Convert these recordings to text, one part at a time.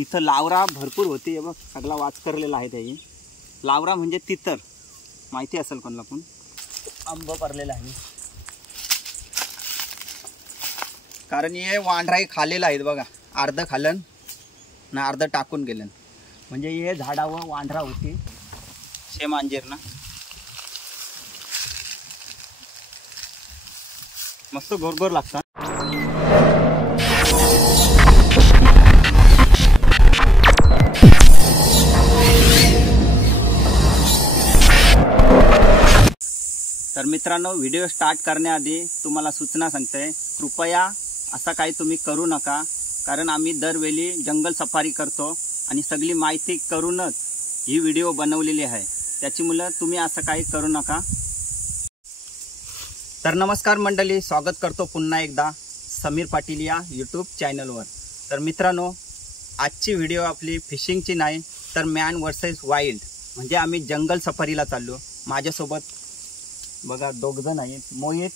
इथं लावरा भरपूर होते. हे बघ सगळा वाच करलेला आहे. त्याही लावरा म्हणजे तितर माहिती असेल कोणाला पण. आंब पडलेला आहे कारण हे वांढराही खाल्लेलं आहेत बघा. अर्ध खाल्लं ना अर्ध टाकून गेलं. म्हणजे हे झाडावर वांढरा होते सेम अंजीर ना. मस्त गोरगोर लागतात. तर मित्रांनो, व्हिडिओ स्टार्ट करण्याआधी तुम्हाला सूचना सांगते, कृपया असा काही तुम्ही करू नका. कारण आम्ही दरवेळी जंगल सफारी करतो आणि सगळी माहिती करूनच ही व्हिडिओ बनवलेली आहे. त्याच्यामुळे तुम्ही असं काही करू नका. तर नमस्कार मंडळी, स्वागत करतो पुन्हा एकदा समीर पाटील या यूट्यूब चॅनलवर. तर मित्रांनो, आजची व्हिडिओ आपली फिशिंगची नाही तर मॅन वर्सेस वाईल्ड म्हणजे आम्ही जंगल सफारीला चाललो. माझ्यासोबत बघा दोघजण आहेत, मोहित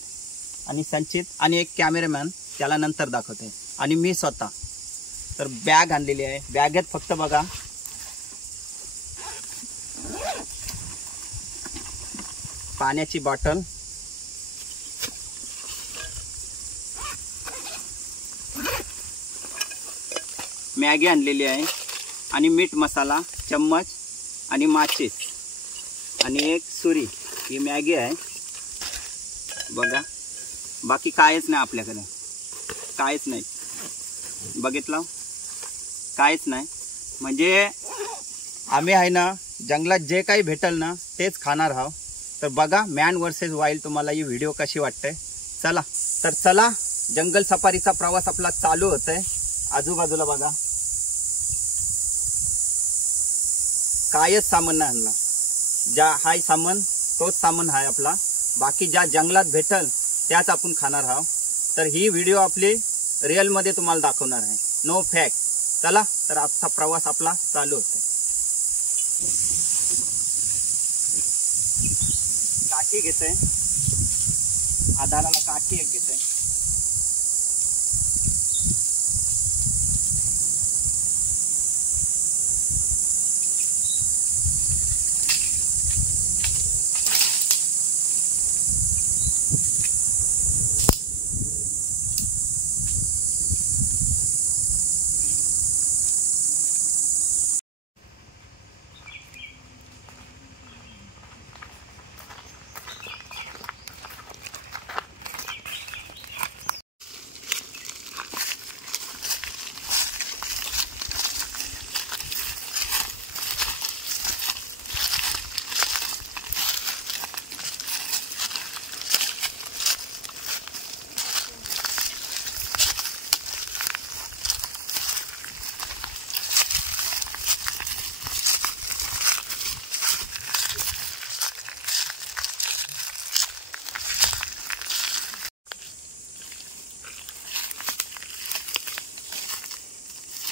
आणि संचित आणि एक कॅमेरामॅन, त्याला नंतर दाखवते, आणि मी स्वतः. तर बॅग आणलेली आहे. बॅगेत फक्त बघा पाण्याची बॉटल, मॅगी आणलेली आहे आणि मीठ मसाला, चम्मच आणि माचीस आणि एक सुरी. ही मॅगी आहे बघा. बाकी काहीच नाही आपल्याकडे, काहीच नाही. बघितलं, काहीच नाही. म्हणजे आम्ही आहे ना जंगलात जे काही भेटल ना तेच खाणार आहोत. तर बघा मॅन वर्सेस वाईल्ड तुम्हाला ही व्हिडिओ कशी वाटते. चला तर चला, जंगल सफारीचा प्रवास आपला चालू होतोय. आजूबाजूला बघा कायच सामान नाही आणला. ज्या हाय सामान तोच सामान आहे आपला. बाकी ज्या जंगलात भेटल त्याच आपण खाणार आहोत. तर ही व्हिडिओ आपली रिअल मध्ये तुम्हाला दाखवणार आहे, नो फॅक्ट. चला तर आजचा प्रवास आपला चालू होतो. काठी घेतोय, आधाराला काठी एक घेतोय.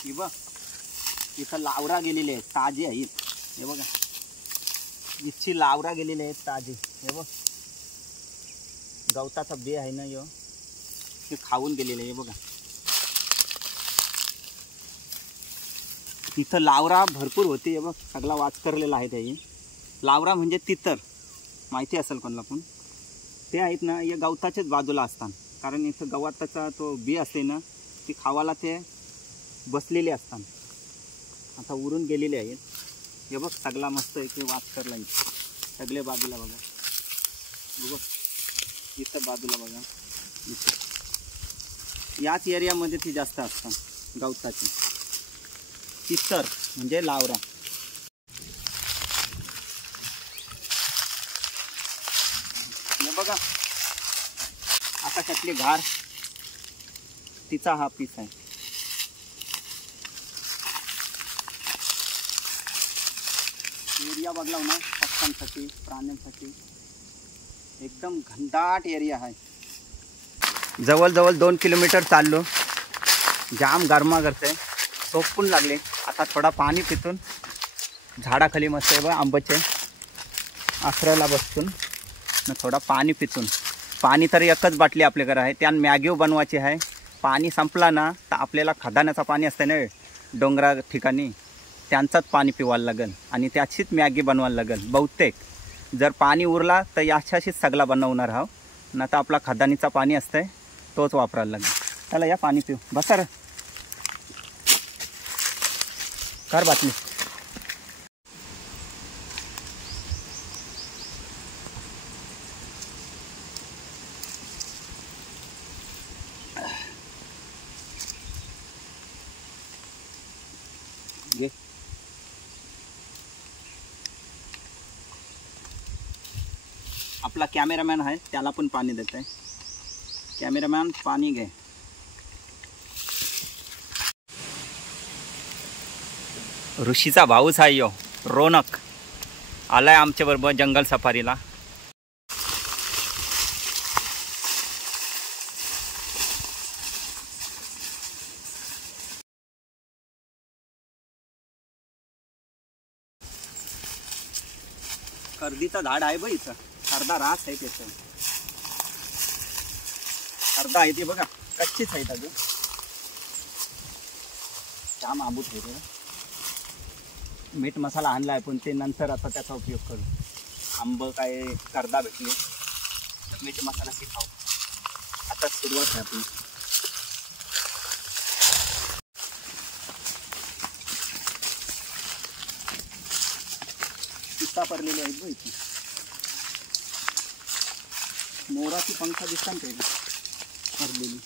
ही बघ इथं लावरा गेलेले आहेत, ताजे आहेत. हे बघा इथची लावरा गेलेले आहेत ताजे. हे बघ गवताचा बे आहे ना, यो ते खाऊन गेलेले. हे बघा इथं लावरा भरपूर होते. हे बघ सगळा वाच करलेला आहे. त्याही लावरा म्हणजे तितर माहिती असेल कोणाला पण. ते आहेत ना, हे गवताच्याच बाजूला असतात. कारण इथं गवताचा तो बी असते ना, ती खावाला ते बसलेले असतात. आता उरून गेलेले आहेत. हे बघ सगळा मस्त आहे की वाच करला. इथे सगळे बाजूला बघा. बघ इथं बाजूला बघा. इथं याच एरियामध्ये ती जास्त असतात गवताची. तितर म्हणजे लावरा. हे बघा आकाशातली घार, तिचा हा पीस आहे. एरिया बघला ना, पक्ष्यांसाठी प्राण्यांसाठी एकदम घनदाट एरिया आहे. जवळजवळ 2 किलोमीटर चाललो. जाम गरमा करते, झोप पण लागले. आता थोडा पाणी पितून झाडाखाली मस्त आहे बघ आंब्याचे आसराला बसून ना थोडा पाणी पितून. पाणी तर एकच बाटली आपल्याकडे आहे, त्यान मॅगी बनवायची आहे. पाणी संपला ना तर आपल्याला खदाण्याचा पाणी असते ना, डोंगरा ठिकाणी त्यांचाच पाणी पिवायला लागेल आणि त्याचीच मॅगी बनवायला लागेल बहुतेक. जर पाणी उरला तर याच्याशीच सगळा बनवणार आहो, ना तर आपला खदानीचा पाणी असतंय तोच वापरायला लागेल. त्याला या पाणी पिऊ. बसा रे, कर बाटली. घे. आपला कॅमेरामॅन आहे त्याला पण पाणी देत आहे. कॅमेरामॅन पाणी घे. ऋषीचा भाऊच आहे यो रोनक, आलाय आमच्या बरोबर जंगल सफारीला. कर्दीचं झाड आहे बघ इथं, अर्धा रास आहे त्याचं, अर्धा आहे ते बघा, कच्चीच आहे अजून. जाम आंबूट आहे. मीठ मसाला आणला आहे पण ते नंतर आता त्याचा उपयोग करू. आंब काय कर्दा भेटले तर मीठ मसाला ते खाऊ. आता सुरुवात आहे आपली. पिस्ता पडलेली आहेत बघ इथे. मोराची पंख दिसतात का पडलेली.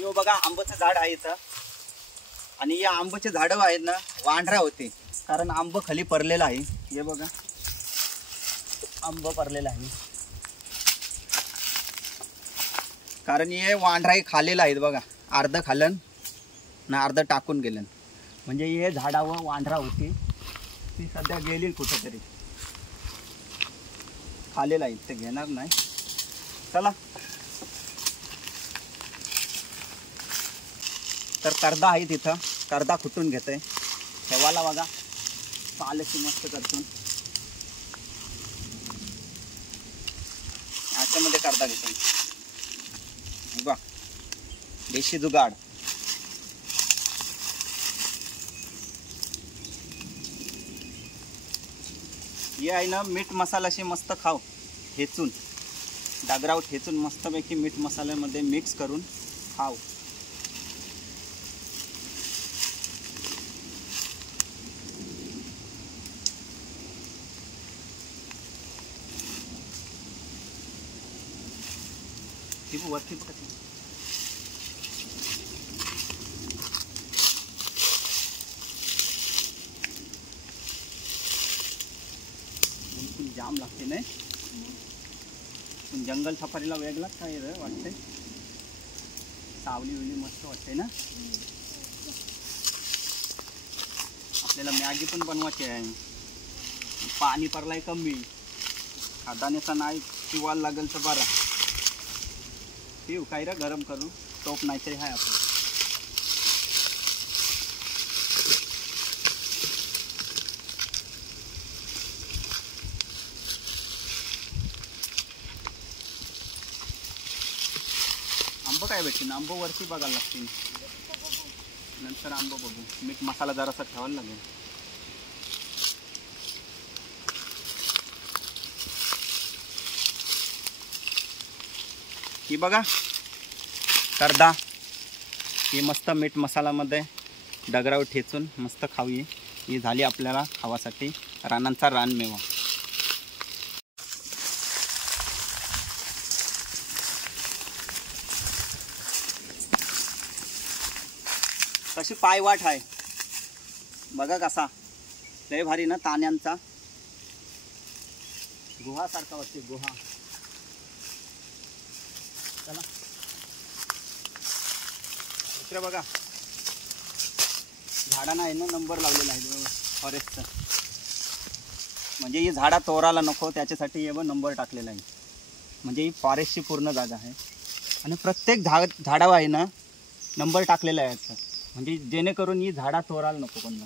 यो बघा आंब्याचं झाड आहे इथं. आणि या आंब्याचे झाडं आहेत ना वांढरा होते, कारण आंब खाली पडलेला आहे. हे बघा आंब पडलेला आहे, कारण हे वांढराही खालेलं आहेत बघा. अर्ध खालन ना अर्ध टाकून गेलं. म्हणजे हे झाडावर वांढरा होती, ती सध्या गेली कुठेतरी. खालेलं आहे ते घेणार नाही. चला तर कर्दा आहे तिथं, कर्दा खुटून घेतोय. ठेवायला बघा पालशी मस्त करतून याच्यामध्ये कर्दा घेतोय बघा. देशी जुगाड. हे आहे ना मीठ मसाल्याशी मस्त खाऊ. ठेचून डागराव ठेचून मस्तपैकी मीठ मसाल्यामध्ये मिक्स करून खाऊ. वरती बघा जाम लागते नाही. पण जंगल सफारीला वेगळाच काय वाटते. सावली विवली मस्त वाटते ना. आपल्याला मॅगी पण बनवायची आहे. पाणी पडलाय कमी, खादाण्याचा नाही पिवायला लागेल तर बरा. पिऊ काय रे गरम करू. टोप नाही तरी आहे आपलं. आंब काय भेटतील. आंब वरती बघायला लागतील. नंतर आंब बघू. मीठ मसाला जरासा ठेवायला लागेल. ही बघा कर्दा. ही मस्त मीठ मसाल्यामध्ये दगडावर ठेचून मस्त खाऊये. ही झाली आपल्याला खावासाठी रानांचा रानमेवा. कशी पायवाट आहे बघा कसा. लय भारी ना. ताण्यांचा गुहा सारखा वाटते. गुहा. चला इकडे बघा झाडांना आहे ना नंबर लावलेला आहे फॉरेस्टचा. म्हणजे ही झाडा तोराला नको त्याच्यासाठी हे नंबर टाकलेला आहे. म्हणजे ही फॉरेस्टची पूर्ण जागा आहे. आणि प्रत्येक झाडावर आहे ना नंबर टाकलेला आहे याचा, म्हणजे जेणेकरून ही झाडा चोरायला नको कोणला.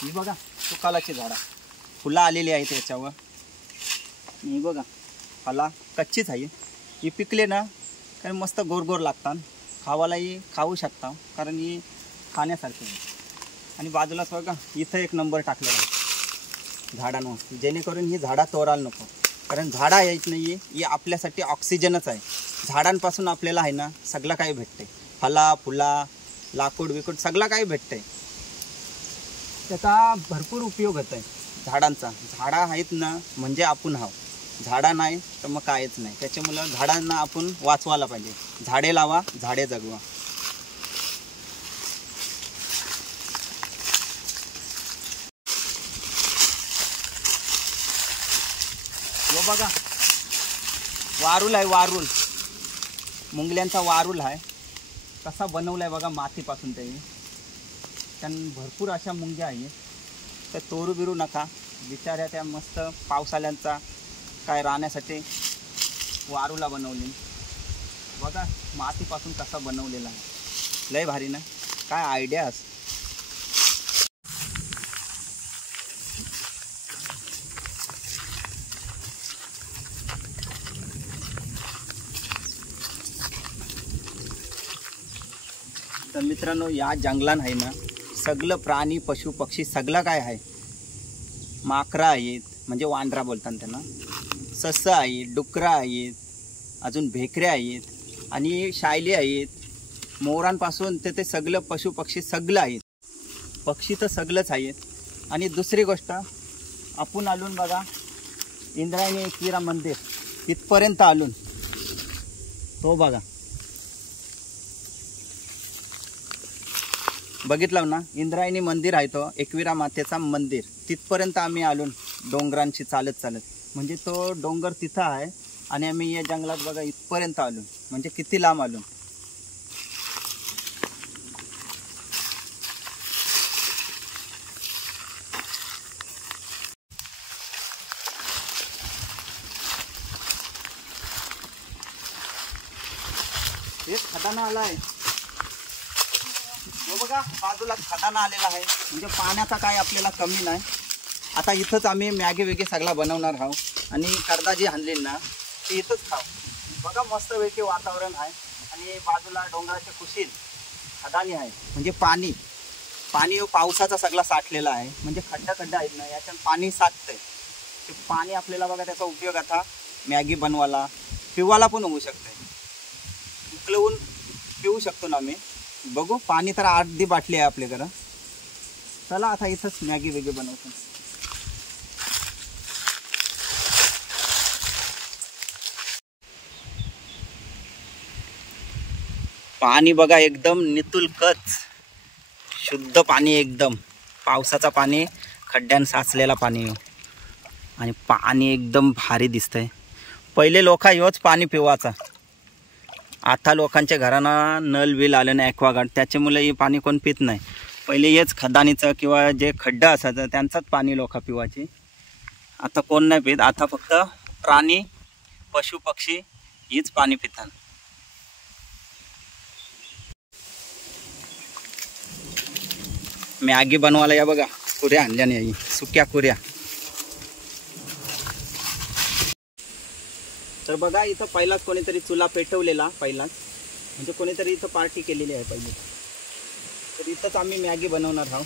ही बघा सुकालाची झाडा फुलं आलेली आहेत याच्यावर. ही बघा फला कच्चीच आहे. ही पिकले ना कारण मस्त गोरगोर लागतात, खावालाही खाऊ शकता कारण ही खाण्यासारखी आहे. आणि बाजूलाच बघा इथं एक नंबर टाकलेला आहे झाडांवर, जेणेकरून ही झाडा तोरायला नको. कारण झाडा यायच नाही ही आपल्यासाठी ऑक्सिजनच आहे. झाडांपासून आपल्याला आहे ना सगळं काही भेटते, फला फुला लाकूड विकूड सगळं काही भेटते. त्याचा भरपूर उपयोग होत आहे झाडांचा. झाडा आहेत ना म्हणजे आपण हाव, झाडा नाही तर मग कायच नाही. त्याच्यामुळं झाडांना आपण वाचवायला पाहिजे. झाडे लावा झाडे जगवा. हो बघा वारूल आहे, वारूल मुंगल्यांचा वारूल आहे. कसा बनवलाय बघा मातीपासून. त्यानं भरपूर अशा मुंग्या आहेत. तर तोरू बिरू नका बिचाऱ्या, त्या मस्त पावसाळ्यांचा काय राहण्यासाठी वारूला बनवली. बघा मातीपासून कसा बनवलेला आहे. लय भारी ना, काय आयडिया. तर मित्रांनो या जंगलात आहे ना सगळं प्राणी पशु पक्षी सगळं काय आहे. माकरं आहेत म्हणजे वांढरा बोलतात त्यांना, सस्सं आहेत, डुकरं आहेत, अजून भेकऱ्या आहेत आणि शायली आहेत. मोरांपासून ते सगळं पशु पक्षी सगळं आहेत. पक्षी तर सगळंच आहेत. आणि दुसरी गोष्ट आपण आलून बघा इंद्रायणी एकविरा मंदिर तिथपर्यंत आलून. तो बघा बघितलं ना इंद्रायणी मंदिर आहे तो एकविरा मातेचा मंदिर. तिथपर्यंत आम्ही आलून डोंगरांची चालत चालत. म्हणजे तो डोंगर तिथं आहे आणि आम्ही या जंगलात बघा इथपर्यंत आलो. म्हणजे किती लांब आलो. एक खदाना आलाय बघा बाजूला खदाना आलेला आहे. म्हणजे पाण्याचा काय आपल्याला कमी नाही. आता इथंच आम्ही मॅगी वेगी सगळा बनवणार आहोत आणि कर्दा जी आणली ना ती इथंच खाऊ. बघा मस्तपैकी वातावरण आहे आणि बाजूला डोंगराचे कुशील खदानी आहे. म्हणजे पाणी पाणी पावसाचा सगळा साठलेला आहे. म्हणजे खड्डा खड्डा आहेत ना याच्यात पाणी साठतंय. ते पाणी आपल्याला बघा त्याचा उपयोग आता मॅगी बनवायला पिवायला पण होऊ शकते. उकळवून पिऊ शकतो ना आम्ही. बघू पाणी तर अर्धी बाटली आहे आपल्याकडं. चला आता इथंच मॅगी वेगी बनवतो. पाणी बघा एकदम नितुलकच शुद्ध पाणी, एकदम पावसाचा पाणी, खड्ड्यान साचलेला पाणी. आणि पाणी एकदम भारी दिसतंय. पहिले लोक ह्योच पाणी पिवायचा. आता लोकांच्या घरांना नल बिल आलं नाही ॲक्वागार्ड, त्याच्यामुळे हे पाणी कोण पित नाही. पहिले हेच खदानीचं किंवा जे खड्डा असायचं त्यांचंच पाणी लोक पिवायचे. आता कोण नाही पित. आता फक्त प्राणी पशु पक्षी हीच पाणी पितात. मॅगी बनवायला या बघा कुऱ्या आणल्या नाही, सुक्या कुऱ्या. तर बघा इथं पहिलाच कोणीतरी चुला पेटवलेला पहिलाच. म्हणजे कोणीतरी इथं पार्टी केलेली आहे पहिले. तर इथंच आम्ही मॅगी बनवणार आहोत.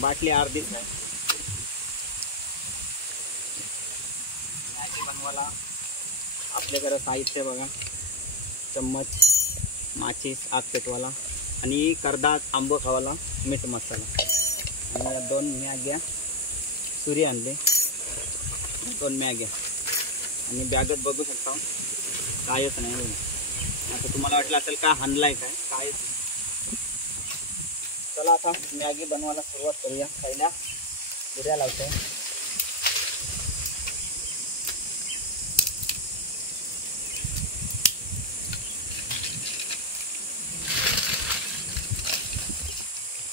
बाटली अर्धीच आहे. मॅगी बनवायला आपल्याकडे साहित्य बघा चम्मच, माचीस, आग पेटवायला आणि कर्दा आंबो खावाला, मीठ मसाला आणि 2 मॅग्या सुरी आणले, 2 मॅग्या आणि बॅगत बघू शकता कायच नाही बघा. आता तुम्हाला वाटलं असेल का हाणलाय काय, कायच. चला आता मॅगी बनवायला सुरुवात करूया. पहिल्या पुऱ्या लावतोय.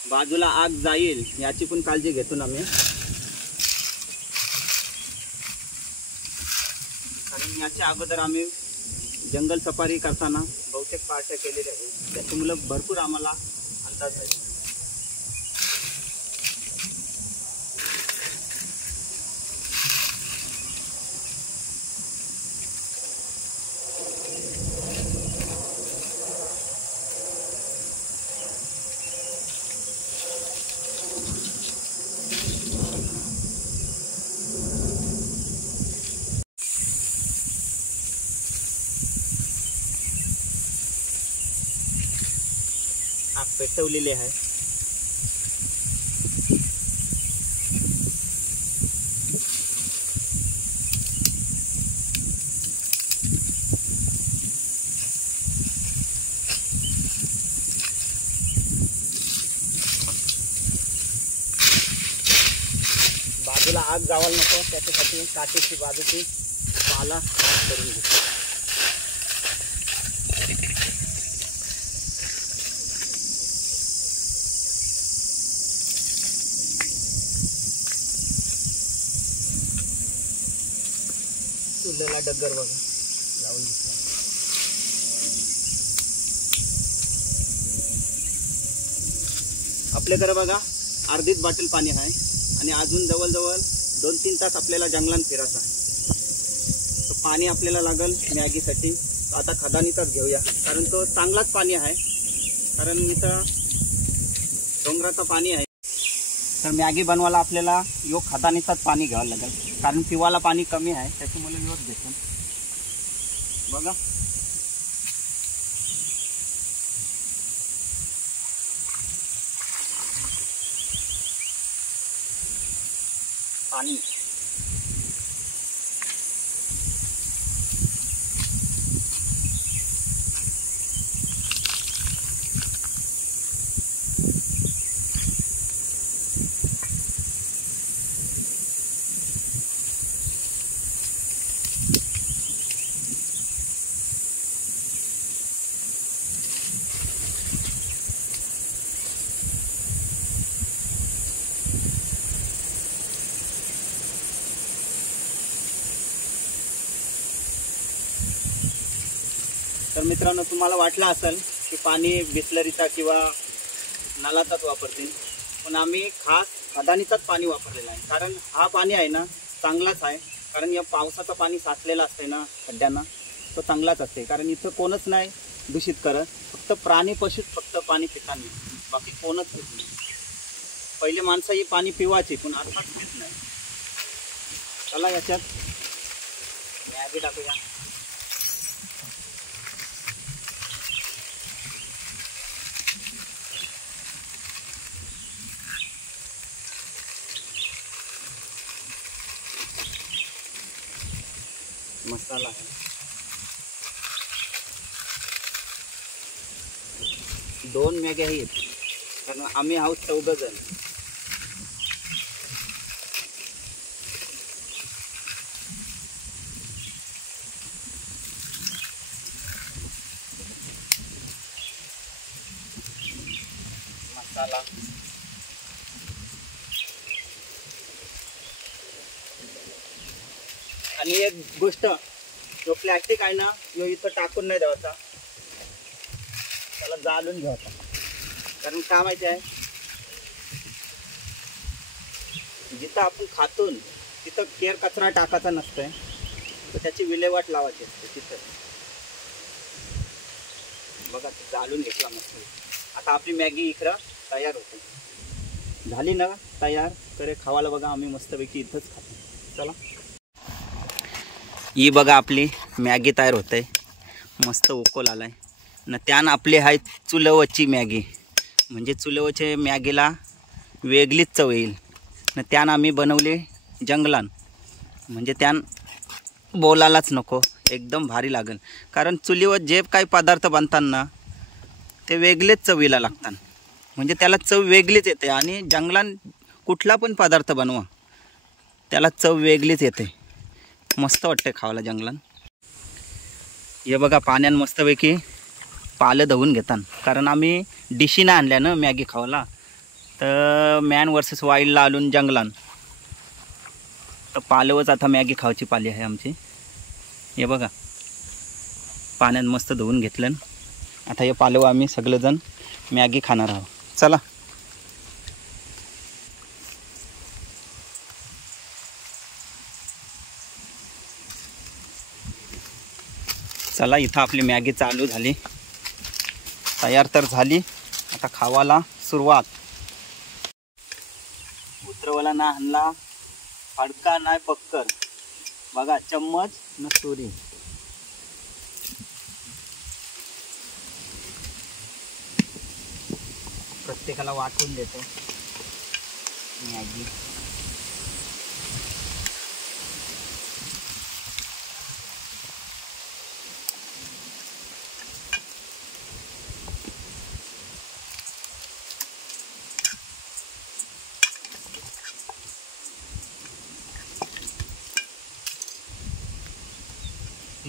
बाजूला आग जाईल याची पण काळजी घेतो आम्ही. कारण याच्या अगोदर आम्ही जंगल सफारी करताना बहुतेक पार्ट्या केलेल्या आहेत, त्याच्यामुळे भरपूर आम्हाला अंदाज आहे. आग पेटवलेली आहे. बाजूला आग जावायला नको त्याच्यासाठी काठीची बाजूची पाला साफ करून घेतो. चुल्याला डगर बघा लावून घेतला. आपल्याकडे बघा अर्धीच बाटल पाणी आहे आणि अजून जवळजवळ 2-3 तास आपल्याला जंगलात फिरायचं आहे. तर पाणी आपल्याला लागेल मॅगीसाठी. आता खदानीचाच घेऊया कारण तो चांगलाच पाणी आहे, कारण इथं डोंगराचं पाणी आहे. तर मॅगी बनवायला आपल्याला यो खदानीचाच पाणी घ्यावं लागेल, कारण पिवायला पाणी कमी आहे त्याच्यामुळे योच घेतो. बघा पाणी तर मित्रांनो तुम्हाला वाटलं असेल की पाणी बिसलरीचा किंवा नलाचाच वापरते, पण आम्ही खास खदानीचाच पाणी वापरलेलं आहे. कारण हा पाणी आहे ना चांगलाच आहे, कारण या पावसाचं पाणी साचलेलं असते ना खड्ड्यांना, तो चांगलाच असते. कारण इथं कोणच नाही दूषित करत, फक्त प्राणी पशुच फक्त पाणी पिताना, बाकी कोणच पित नाही. पहिले माणसं ही पाणी पिवायची पण आताच पित नाही. चला याच्यात मॅगी टाकूया. मसाला आहे, 2 मॅगी आहेत कारण आम्ही आहोत 14 जण. मसाला आणि एक गोष्ट, जो प्लॅस्टिक आहे ना तो इथं टाकून नाही द्यायचा, त्याला जाळून घ्यायचा. कारण काय माहिती आहे, जिथं आपण खातून तिथं केर कचरा टाकायचा नसतोय, तर त्याची विल्हेवाट लावायची असते तिथं. बघा ते जाळून घेतला मस्त. आता आपली मॅगी इकडं तयार होते. झाली ना तयार, करे खावायला बघा आम्ही मस्तपैकी इथंच खातो. चला ही बघा आपली मॅगी तयार होते, मस्त उकल आलाय ना. त्यानं आपली आहे चुलवची मॅगी, म्हणजे चुलवच्या मॅगीला वेगळीच चव येईल ना. त्यानं आम्ही बनवले जंगलान, म्हणजे त्यान बोलायलाच नको, एकदम भारी लागेल. कारण चुलीवर जे काही पदार्थ बनतात ना ते वेगळेच चवीला लागतात, म्हणजे त्याला चव वेगळीच येते. आणि जंगलान कुठला पण पदार्थ बनवा त्याला चव वेगळीच येते, मस्त वाटते खावायला जंगलान. हे बघा पाण्यान मस्तपैकी पालं धुवून घेतात, कारण आम्ही डिशीनं आणल्या ना मॅगी खावायला, तर मॅन वर्सेस वाईल्डला आलून जंगलान तर पालवच आता मॅगी खावची पाली आहे आमची. हे बघा पाण्यात मस्त धुवून घेतलं. आता हे पालव आम्ही सगळेजण मॅगी खाणार आहोत. चला चला इथं आपली मॅगी चालू झाली, तयार तर झाली. आता खावाला सुरुवात. उतरवला ना हल्ला फडका नाही पक्कर. बघा चम्मच न सुरी. प्रत्येकाला वाटून देतो मॅगी.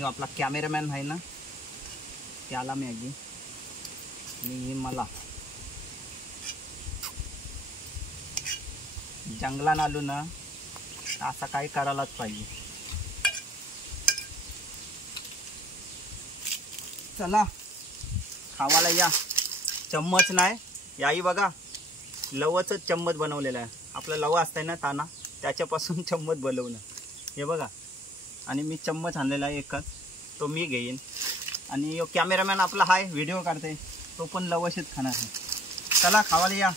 आपला कॅमेरामॅन आहे ना त्याला मॅगी आणि मला. जंगलात आलो ना असं काही करायलाच पाहिजे. चला खावाला या. चम्मच नाही याही बघा लवचच चम्मच बनवलेला आहे. आपला लवा असतंय ना ताना त्याच्यापासून चम्मच बनवणं. हे बघा आणि मी चम्मच आणलेला आहे एकच, तो मी घेईन. आणि कॅमेरामॅन आपला हाय व्हिडिओ काढते तो पण लवशीच खाणार आहे. चला खावाला या.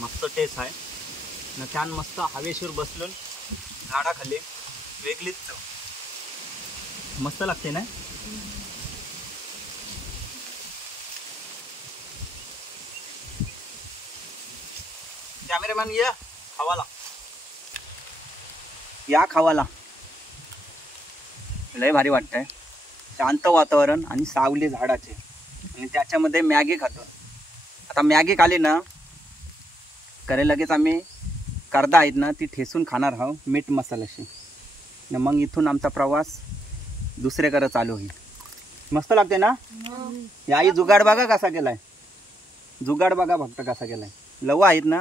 मस्त टेस्ट आहे ना. छान मस्त हवेशीर बसलून झाडाखाली वेगळीच चव. मस्त लागते ना. कॅमेरामॅन या खावाला. या खावाला. लय भारी वाटतंय. शांत वातावरण आणि सावली झाडाचे आणि त्याच्यामध्ये मॅगी खातो. आता मॅगी खाली ना करे लगेच आम्ही कर्दा आहेत ना ती ठेसून खाणार आहोत मीठ मसाल्याशी. मग इथून आमचा प्रवास दुसरेकडे चालू होईल. मस्त लागते ना. याही जुगाड बघा कसा केलाय. जुगाड बघा फक्त कसा केलाय. लवा आहेत ना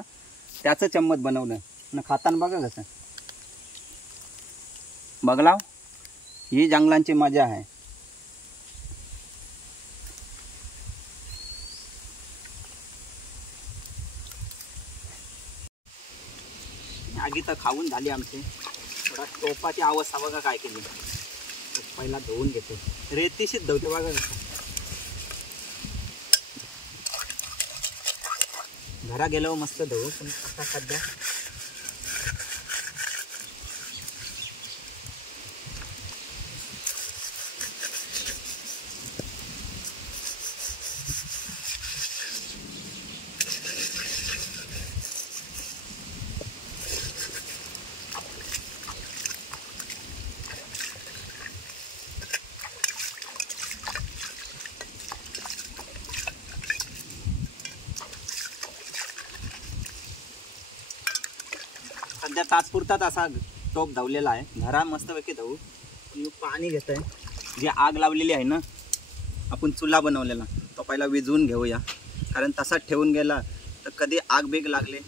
त्याचं चम्मच बनवलं ना. खाताना बघा कसं. बघला ही जंगलांची मजा आहे. मॅगी तर खाऊन झाली आमची. थोडा टोपाची अवस्था बघा काय केली. पहिला धुवून घेतो. रेतीशीच धुवते बघा कसं. घरा गेलो मस्त धुवू पण आता सध्या सध्या तात्पुरताच असा टोप धावलेला आहे. घरा मस्तपैकी धावू. पाणी घेत आहे. जी आग लावलेली आहे ना आपण चुला बनवलेला तो पहिला विझवून घेऊया. कारण तसाच ठेवून गेला तर कधी आग बेग लागले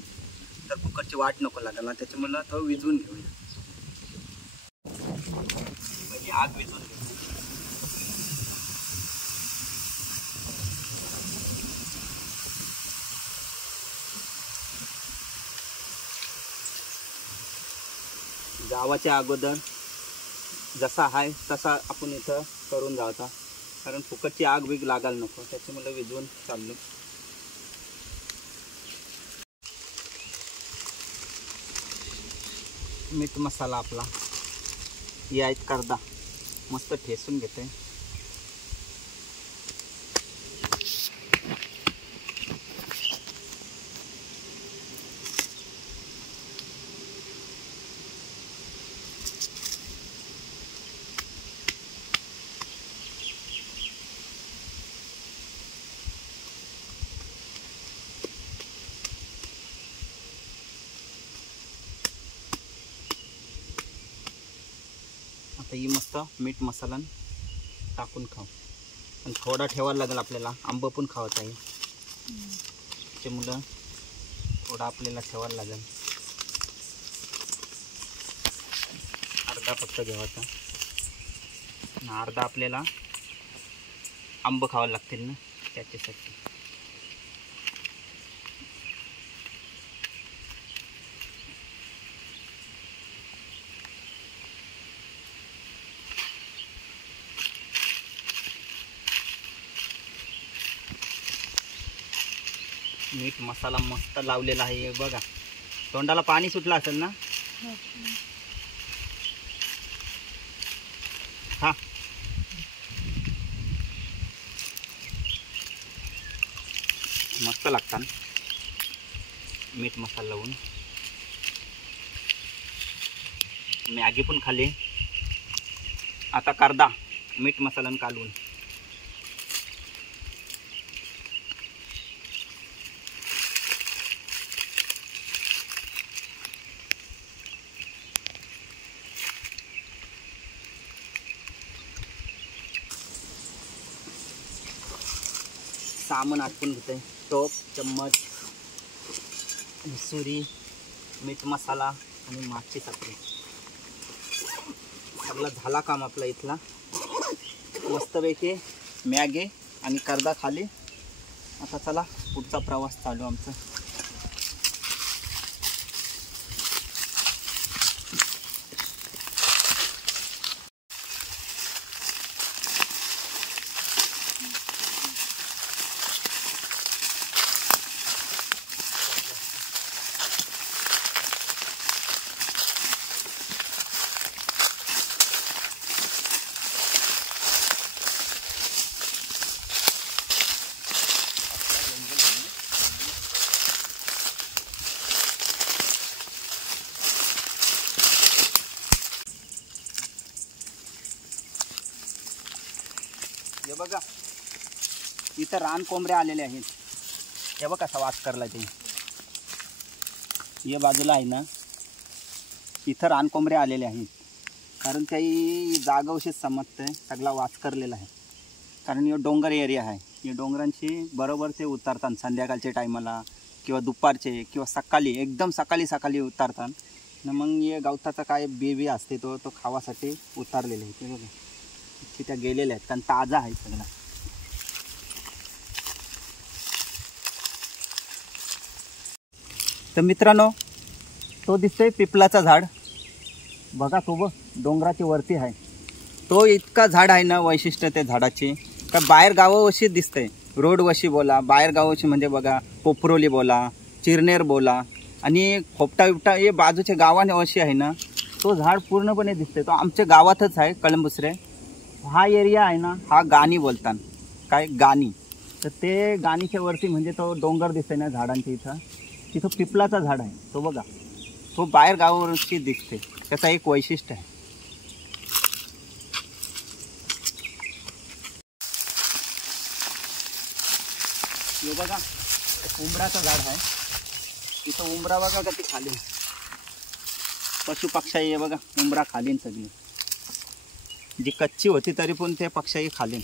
तर कुकरची वाट नको लागायला. त्याच्यामुळे तो विझवून घेऊया. म्हणजे आग विझवून घेऊ. जावाच्या अगोदर जसा आहे तसा आपण इथं करून जाता. कारण फुकटची आग बीग लागायला नको त्याच्यामुळे विझवून चाललो. मीठ मसाला आपला यायत करदा मस्त ठेसून घेते. आता ही मस्त मीठ मसाला टाकून खाऊ. पण थोडा ठेवायला लागेल आपल्याला, आंबं पण खावत आहे त्यामुळं थोडा आपल्याला ठेवायला लागेल. अर्धा फक्त घ्यावाचा, अर्धा आपल्याला आंबं खावं लागतील ना त्याच्यासाठी. मीठ मसाला मस्त लावलेला आहे बघा. तोंडाला पाणी सुटलं असेल ना. हा मस्त लागतात मीठ मसाला लावून. मॅगी पण खाली. आता कर्दा मीठ मसाला कालवून. सामान आटपून घेते. टोप, चम्मच, सुरी, मीठ मसाला आणि माची साखळी सगळं झाला काम आपला इथला. मस्तपैकी मॅगी आणि कर्दा खाली. आता चला पुढचा प्रवास चालू आमचा. हे बघा इथं रान कोंबड्या आलेले आहेत. हे बघा कसा वास करला ते. या बाजूला आहे ना इथं रान कोंबड्या आलेले आहेत. कारण काही जागावशीच समजतंय सगळा वास करलेला आहे. कारण हे डोंगर एरिया आहे. हे डोंगरांची बरोबर ते उतरतात संध्याकाळच्या टायमाला किंवा दुपारचे किंवा सकाळी एकदम सकाळी उतरतात ना. मग हे गवताचा काय बी असते तो खावासाठी उतरलेले आहे. ते बघा त्या गेलेल्या आहेत कारण ताजा आहे सगळा. तर मित्रांनो तो दिसतोय पिपलाचा झाड बघा. तो डोंगराची वरती आहे. तो इतका झाड आहे ना वैशिष्ट्य त्या झाडाची का बाहेर गावावशी दिसतंय. रोड वशी बोला, बाहेर गावावशी म्हणजे बघा पोपरोली बोला, चिरनेर बोला आणि खोपटा बिपटा हे बाजूच्या गावावशी आहे ना. तो झाड पूर्णपणे दिसतंय. तो आमच्या गावातच आहे कळंबुसरे. हा एरिया आहे ना हा गाणी बोलतात. काय गाणी. तर ते गाणीच्या वरती म्हणजे तो डोंगर दिसतोय ना झाडांच्या इथं. तिथं पिपलाचा झाड आहे. तो बघा तो बाहेर गावावरची दिसते. त्याचा एक वैशिष्ट्य आहे. हे बघा उंबराचं झाड आहे. इथं उंबरा बघा का ती खाली. पशुपक्षी हे बघा उंबरा खालीन सगळी. जी कच्ची होती तरी पण ते पक्षी खालीन.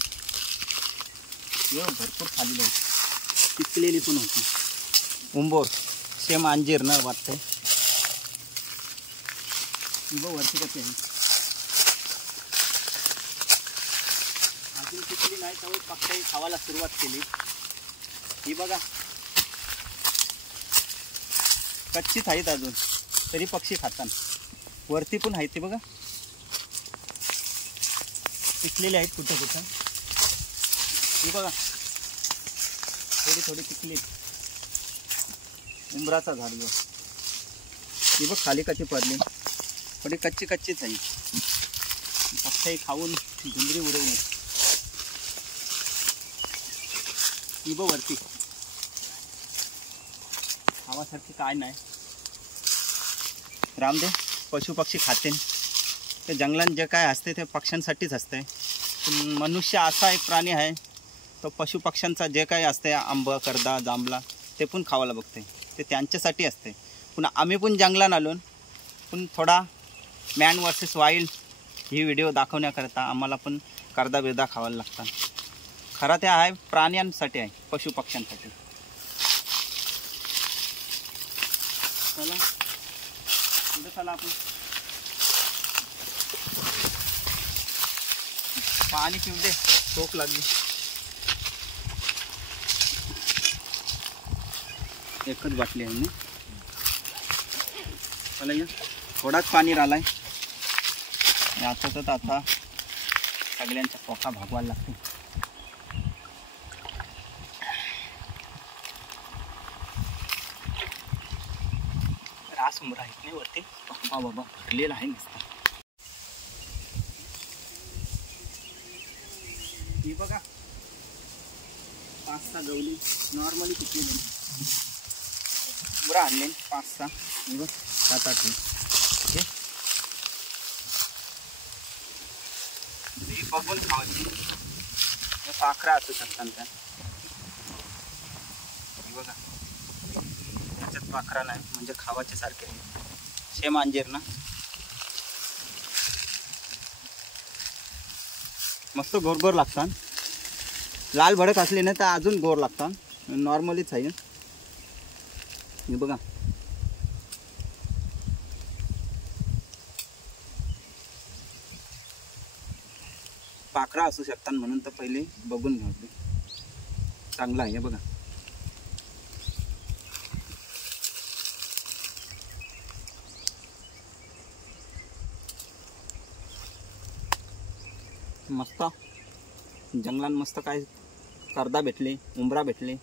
हे भरपूर खाली पिकलेली पण होती. उंबोर सेम अंजीर ना वाटतंय. वरती कशी आहे अजून पिकली नाही त्यामुळे पक्षी खावायला सुरुवात केली. ही बघा कच्चीच आहेत अजून तरी पक्षी खातात. वरती पण आहेत ते बघा पिकलेले आहेत कुठं कुठं. ही बघा थोडी पिकली. उंबराचा झाड ही बघ खाली कशी पडली. थोडी कच्चीच आहे. पक्षी खाऊन झुंबरी उडवली. ही बघ वरती खावासारखी काय नाही. रामदेव पशुपक्षी खाते. ते जंगलात जे काय असते ते पक्ष्यांसाठीच असते. मनुष्य असा एक प्राणी आहे तो पशुपक्ष्यांचा जे काही असते आंबा कर्दा जांभळा ते पण खावायला बघते. ते त्यांच्यासाठी असते. पुन्हा आम्ही पण जंगलात आलो पण थोडा मॅन वर्सेस वाईल्ड ही व्हिडिओ दाखवण्याकरता आम्हाला पण कर्दा बिर्दा खावायला लागतात. खरा ते आहे प्राण्यांसाठी आहे, पशु पक्ष्यांसाठी. चला पुढे चला आपण. पाणी पिऊ दे, भूक लागली. एकच बाटली आहे. चला या, थोडाच पाणी राहिलाय. याच्यातच आता सगळ्यांच्या पोका भागवायला लागते. रास उमरा आहेत नाही वरती. बाबा बाबा भरलेला आहे नुसता. ही बघा 5-6 गवली नॉर्मली किती उमरा आणले. 5-6 बघ 7-8. ओके, बघून खावायची. पाखरा असू शकतात त्या. बघा त्याच्यात पाखरा नाही म्हणजे खावाचे सारखे. शेम अंजीर ना, मस्त गोर लागतात. लाल भडक असले ना तर अजून गोर लागतात. नॉर्मलीच आहे. हे बघा पाखरा असू शकतात म्हणून तर पहिले बघून घ्यायचे. चांगला आहे बघा. मस्त जंगलात मस्त काय करदा भेटले, उंबरा भेटले.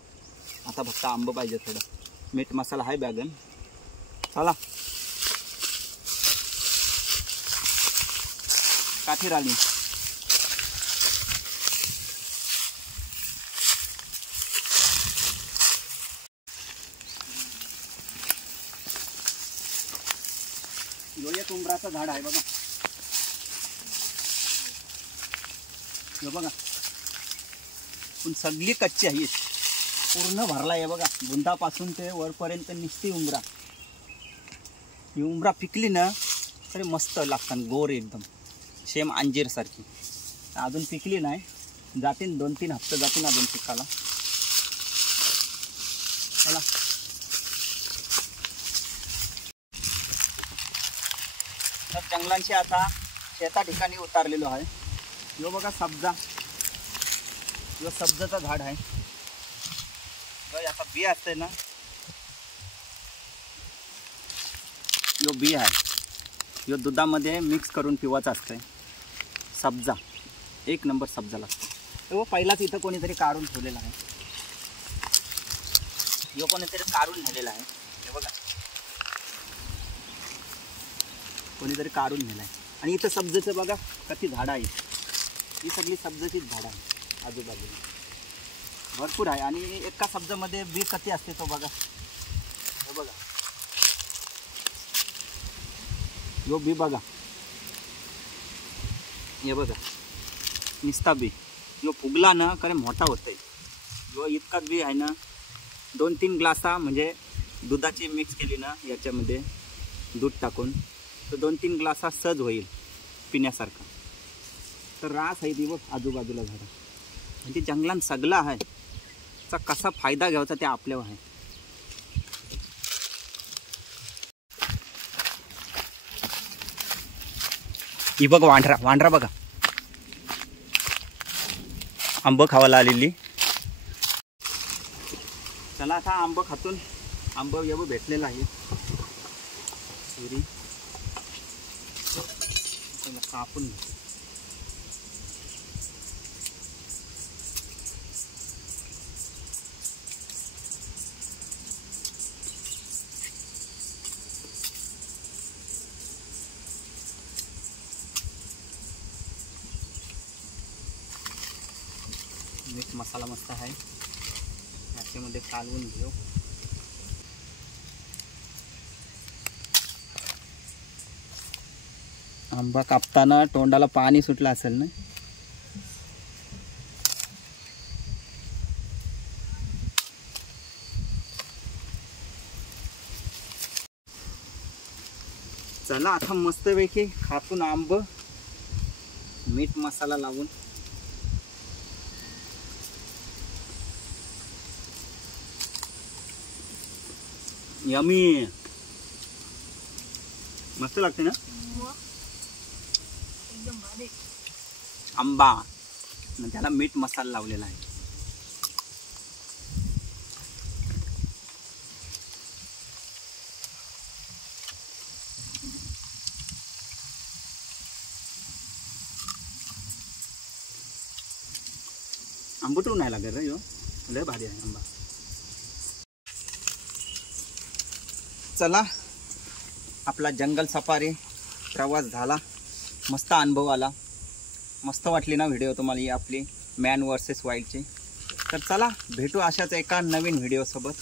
आता फक्त आंब पाहिजे थोडं. मीठ मसाला आहे बॅगन. चला काठी राहिली. एक उंबराचं झाड आहे बघा. हे बघा पण सगळी कच्ची आहे. पूर्ण भरला आहे बघा. बुंदापासून ते वरपर्यंत निस्ती उंबरा. ही उंबरा पिकली ना तरी मस्त लागतात, गोर एकदम शेम अंजीर सारखी. अजून पिकली नाही, जातील 2-3 हप्ते जातील अजून पिकाला. चला तर जंगलांची आता शेता ठिकाणी उतारलेलो आहे. यो बघा सब्जा, यो सब्जाचं झाड आहे. याचा बी असते ना, यो बी आहे. यो दुधामध्ये मिक्स करून पिवायचं असतंय. सब्जा 1 नंबर सब्जा लागतो. तो पहिलाच इथं कोणीतरी काढून ठेवलेला आहे. यो कोणीतरी काढून नेलेला आहे. हे बघा कोणीतरी काढून नेलं आहे. आणि इथं सब्जाचं बघा किती झाडं आहेत. ही सगळी सब्जाचीच झाडं आहे आजूबाजूला, भरपूर आहे. आणि एका सब्जामध्ये बी किती असते तो बघा. हे बघा यो बी बघा. हे बघा निस्ता बी. यो फुगला ना कारण मोठा होतंय. यो इतका बी आहे ना, 2-3 ग्लासा म्हणजे दुधाची मिक्स केली ना याच्यामध्ये दूध टाकून, तर 2-3 ग्लासा सहज होईल पिण्यासारखा. तर रास आहे ती बघ आजूबाजूला झाडं. म्हणजे जंगलात सगळं आहे. चा कसा फायदा घ्यायचा ते आपल्यावर आहे. ही बघ वांढरा बघा. आंब खावायला आलेली. चला आता आंब खातून. आंब एवढं भेटलेलं आहे. सुरी कापून मीठ मसाला मस्त आहे. याच्यामध्ये कालवून घेऊ. आंबा कापताना तोंडाला पाणी सुटलं असेल ना. चला आता मस्तपैकी खातून आंब मीठ मसाला लावून यमी मस्त लागते ना. एकदम भारी. आंबा आणि त्याला मीठ मसाला लावलेला आहे. आंबटून नाही लागत रे ह्यो. लय भारी आहे आंबा. चला आपला जंगल सफारी प्रवास झाला. मस्त अनुभव आला. मस्त वाटली ना व्हिडिओ तुम्हाला ही आपली मॅन वर्सेस वाईल्डची. तर चला भेटू अशाच एका नवीन व्हिडिओसोबत.